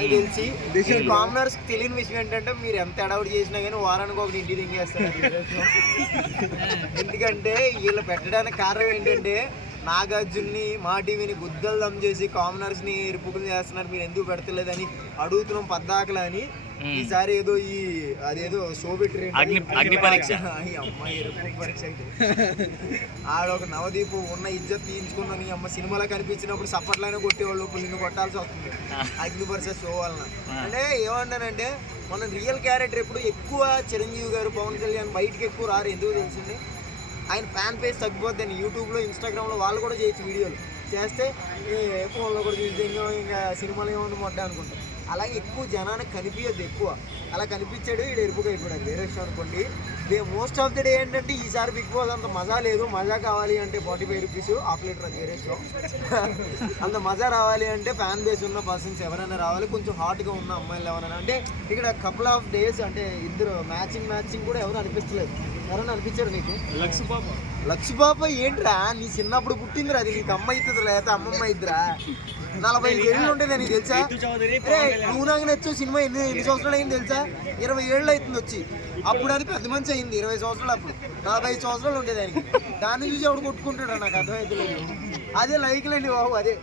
తెలిసి కామనర్స్ తెలియని విషయం ఏంటంటే మీరు ఎంత అడౌట్ చేసినా కానీ వారానికి ఒకటి ఇంటి దింగేస్తారు. ఎందుకంటే వీళ్ళు పెట్టడానికి కారణం ఏంటంటే నాగార్జున్ని మా టీవీని గుద్దలు దమ్ చేసి కామనర్స్ ని ఎరుపుకులు చేస్తున్నారు, మీరు ఎందుకు పెడతలేదని అడుగుతున్నాం పద్దాకలా అని. ఈసారి ఏదో అదేదో షో పెట్టి అగ్ని పరీక్ష అమ్మాయి ఎరుపు పరీక్ష అయితే ఆడొక నవదీపు ఉన్న ఇజ్జత్ తీయించుకున్న నీ అమ్మ సినిమాలో కనిపించినప్పుడు సప్పట్లైనా కొట్టేవాళ్ళు, ఇప్పుడు నిన్ను కొట్టాల్సి వస్తుంది అగ్ని పరీక్ష షో వలన. అంటే ఏమంటానంటే మనం రియల్ క్యారెక్టర్ ఎప్పుడు ఎక్కువ చిరంజీవి గారు, పవన్ కళ్యాణ్ బయటకి ఎక్కువ రారు. ఎందుకు తెలిసింది, ఆయన ఫ్యాన్ పేజ్ తగ్గిపోద్దని యూట్యూబ్లో ఇన్స్టాగ్రామ్లో వాళ్ళు కూడా చేయొచ్చు, వీడియోలు చేస్తే ఫోన్లో కూడా చూస్తే ఇంకా సినిమాలు ఏమన్నా మొడ్డా అనుకుంటాం. అలాగే ఎక్కువ జనానికి కనిపించద్దు, ఎక్కువ అలా కనిపించాడు వీడు ఎరుపుగా అయిపోయాడు వేరే విషయం అనుకోండి. మోస్ట్ ఆఫ్ ది డే ఏంటంటే ఈసారి బిగ్ బాస్ అంత మజా లేదు. మజా కావాలి అంటే 45 రూపీస్ హాఫ్ లీటర్ అది వేరే షో. అంత మజా రావాలి అంటే ఫ్యాన్ బేస్ ఉన్న పర్సన్స్ ఎవరైనా రావాలి, కొంచెం హాట్గా ఉన్న అమ్మాయిలు ఎవరైనా. అంటే ఇక్కడ కపుల్ ఆఫ్ డేస్ అంటే ఇద్దరు మ్యాచింగ్ కూడా ఎవరు అనిపించలేదు. ఎవరైనా అనిపించారు నీకు? లక్ష పాప ఏంట్రా, నీ చిన్నప్పుడు పుట్టిందిరా అది, నీకు అమ్మ అవుతుంది లేకపోతే అమ్మమ్మ ఇద్దరా? 45 ఏళ్ళు ఉంటుంది నీకు తెలుసా? నువ్వు నాకు నచ్చో సినిమా ఎన్ని సంవత్సరాలు అయింది తెలుసా? 20 ఏళ్ళు అవుతుంది వచ్చి. అప్పుడు అది పెద్ద మంచి అయింది 20 సంవత్సరాలు, అప్పుడు 45 సంవత్సరాలు ఉండేది ఆయనకి. దాన్ని చూసి ఎవడు కొట్టుకుంటాడు నాకు అర్థమైతే లేదు. అదే లైక్లండి బాబు, అదే